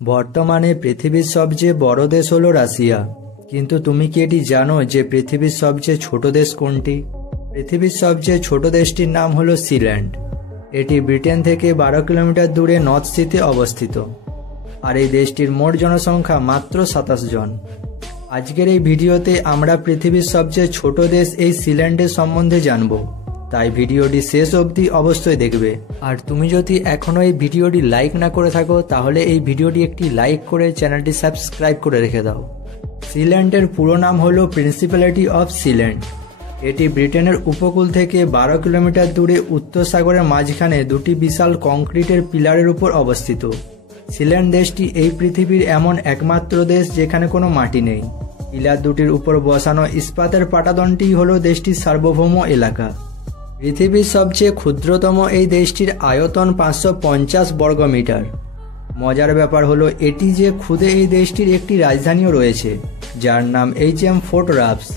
বর্তমানে পৃথিবীর সবচেয়ে বড় দেশ হলো রাশিয়া। কিন্তু তুমি কি এটি জানো যে পৃথিবীর সবচেয়ে ছোট দেশ কোনটি? পৃথিবীর সবচেয়ে ছোট দেশটির নাম হলো সিল্যান্ড। এটি ব্রিটেন থেকে 12 কিলোমিটার দূরে নর্থ সিতে অবস্থিত। আর এই দেশটির মোট জনসংখ্যা মাত্র 27 জন। আজকের এই ভিডিওতে আমরা পৃথিবীর সবচেয়ে ছোট দেশ এই সিল্যান্ডের সম্বন্ধে জানব, তাই ভিডিওটি শেষ অবধি অবশ্যই দেখবে। আর তুমি যদি এখনও এই ভিডিওটি লাইক না করে থাকো তাহলে এই ভিডিওটি একটি লাইক করে চ্যানেলটি সাবস্ক্রাইব করে রেখে দাও। সিল্যান্ডের পুরো নাম হলো প্রিন্সিপ্যালিটি অফ সিল্যান্ড। এটি ব্রিটেনের উপকূল থেকে 12 কিলোমিটার দূরে উত্তর সাগরের মাঝখানে দুটি বিশাল কংক্রিটের পিলারের উপর অবস্থিত। সিল্যান্ড দেশটি এই পৃথিবীর এমন একমাত্র দেশ যেখানে কোনো মাটি নেই। পিলার দুটির উপর বসানো ইস্পাতের পাটাতনটি হলো দেশটির সার্বভৌম এলাকা। পৃথিবীর সবচেয়ে ক্ষুদ্রতম এই দেশটির আয়তন 550 বর্গমিটার। মজার ব্যাপার হলো এটি যে খুদে এই দেশটির একটি রাজধানীও রয়েছে, যার নাম HM ফোর্ট রাফস।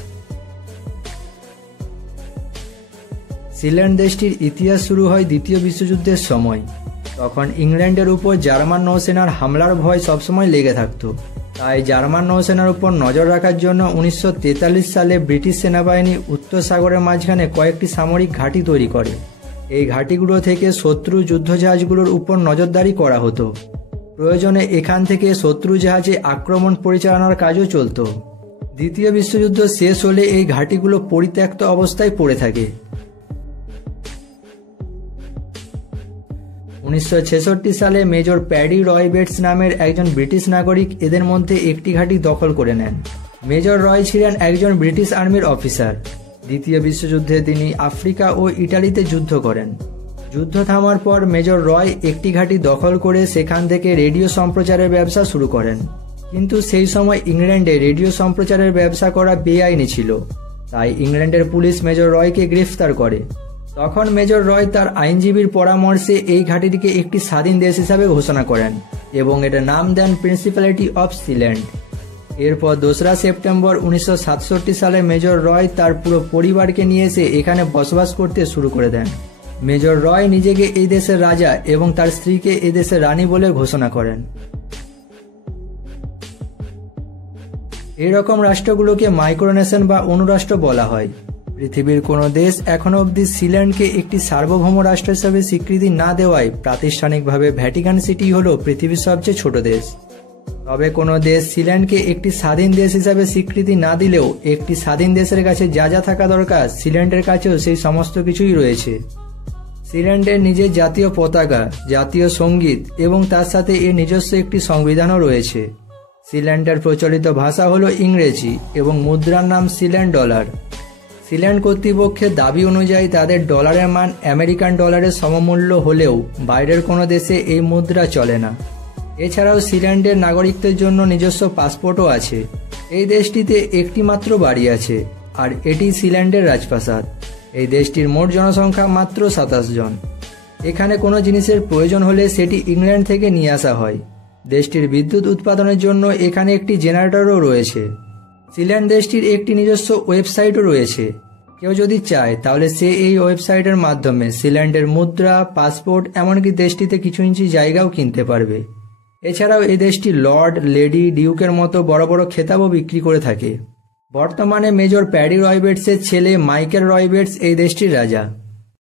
সিল্যান্ড দেশটির ইতিহাস শুরু হয় দ্বিতীয় বিশ্বযুদ্ধের সময়। তখন ইংল্যান্ডের উপর জার্মান নৌসেনার হামলার ভয় সবসময় লেগে থাকত। তাই জার্মান নৌসেনার উপর নজর রাখার জন্য 1943 সালে ব্রিটিশ সেনাবাহিনী উত্তর সাগরের মাঝখানে কয়েকটি সামরিক ঘাঁটি তৈরি করে। এই ঘাঁটিগুলো থেকে শত্রু যুদ্ধজাহাজগুলোর উপর নজরদারি করা হতো। প্রয়োজনে এখান থেকে শত্রু জাহাজে আক্রমণ পরিচালনার কাজও চলত। দ্বিতীয় বিশ্বযুদ্ধ শেষ হলে এই ঘাঁটিগুলো পরিত্যক্ত অবস্থায় পড়ে থাকে। 1966 সালে মেজর প্যাডি রয় বেটস নামের একজন ব্রিটিশ নাগরিক এদের মধ্যে একটি ঘাঁটি দখল করে নেন। মেজর রয় ছিলেন একজন ব্রিটিশ আর্মির অফিসার। দ্বিতীয় বিশ্বযুদ্ধে তিনি আফ্রিকা ও ইটালিতে যুদ্ধ করেন। যুদ্ধ থামার পর মেজর রয় একটি ঘাঁটি দখল করে সেখান থেকে রেডিও সম্প্রচারের ব্যবসা শুরু করেন। কিন্তু সেই সময় ইংল্যান্ডে রেডিও সম্প্রচারের ব্যবসা করা বেআইনি ছিল, তাই ইংল্যান্ডের পুলিশ মেজর রয়কে গ্রেফতার করে। তখন মেজর রয় তার আইনজীবীর পরামর্শে এই ঘাঁটিটিকে একটি স্বাধীন দেশ হিসাবে ঘোষণা করেন এবং এটার নাম দেন প্রিন্সিপ্যালিটি অফ সিল্যান্ড। এরপর 2রা সেপ্টেম্বর 1967 সালে মেজর রয় তার পুরো পরিবারকে নিয়ে এসে এখানে বসবাস করতে শুরু করে দেন। মেজর রয় নিজেকে এই দেশের রাজা এবং তার স্ত্রীকে এই দেশের রানী বলে ঘোষণা করেন। এরকম রাষ্ট্রগুলোকে মাইক্রোনেশন বা অনুরাষ্ট্র বলা হয়। পৃথিবীর কোনো দেশ এখনো অবধি সিল্যান্ডকে একটি সার্বভৌম রাষ্ট্র হিসেবে স্বীকৃতি না দেওয়ায় প্রাতিষ্ঠানিকভাবে ভ্যাটিকান সিটি হলো পৃথিবীর সবচেয়ে ছোট দেশ। তবে কোনো দেশ সিল্যান্ডকে একটি স্বাধীন দেশ হিসাবে স্বীকৃতি না দিলেও একটি স্বাধীন দেশের কাছে যা যা থাকা দরকার সিল্যান্ডের কাছেও সেই সমস্ত কিছুই রয়েছে। সিল্যান্ডের নিজের জাতীয় পতাকা, জাতীয় সঙ্গীত এবং তার সাথে এর নিজস্ব একটি সংবিধানও রয়েছে। সিল্যান্ডের প্রচলিত ভাষা হলো ইংরেজি এবং মুদ্রার নাম সিল্যান্ড ডলার। সিল্যান্ড কর্তৃপক্ষের দাবি অনুযায়ী তাদের ডলারের মান আমেরিকান ডলারের সমমূল্য হলেও বাইরের কোনো দেশে এই মুদ্রা চলে না। এছাড়াও সিল্যান্ডের নাগরিকদের জন্য নিজস্ব পাসপোর্টও আছে। এই দেশটিতে একটি মাত্র বাড়ি আছে, আর এটি সিল্যান্ডের রাজপ্রাসাদ। এই দেশটির মোট জনসংখ্যা মাত্র 27 জন। এখানে কোনো জিনিসের প্রয়োজন হলে সেটি ইংল্যান্ড থেকে নিয়ে আসা হয়। দেশটির বিদ্যুৎ উৎপাদনের জন্য এখানে একটি জেনারেটরও রয়েছে। সিল্যান্ড দেশটির একটি নিজস্ব ওয়েবসাইটও রয়েছে। কেউ যদি চায় তাহলে সে এই ওয়েবসাইটের মাধ্যমে সিল্যান্ডের মুদ্রা, পাসপোর্ট, এমনকি দেশটিতে কিছু ইঞ্চি জায়গাও কিনতে পারবে। এছাড়াও এই দেশটি লর্ড, লেডি, ডিউকের মতো বড় বড় খেতাবও বিক্রি করে থাকে। বর্তমানে মেজর প্যাডি রয় বেটসের ছেলে মাইকেল রয় বেটস এই দেশটির রাজা।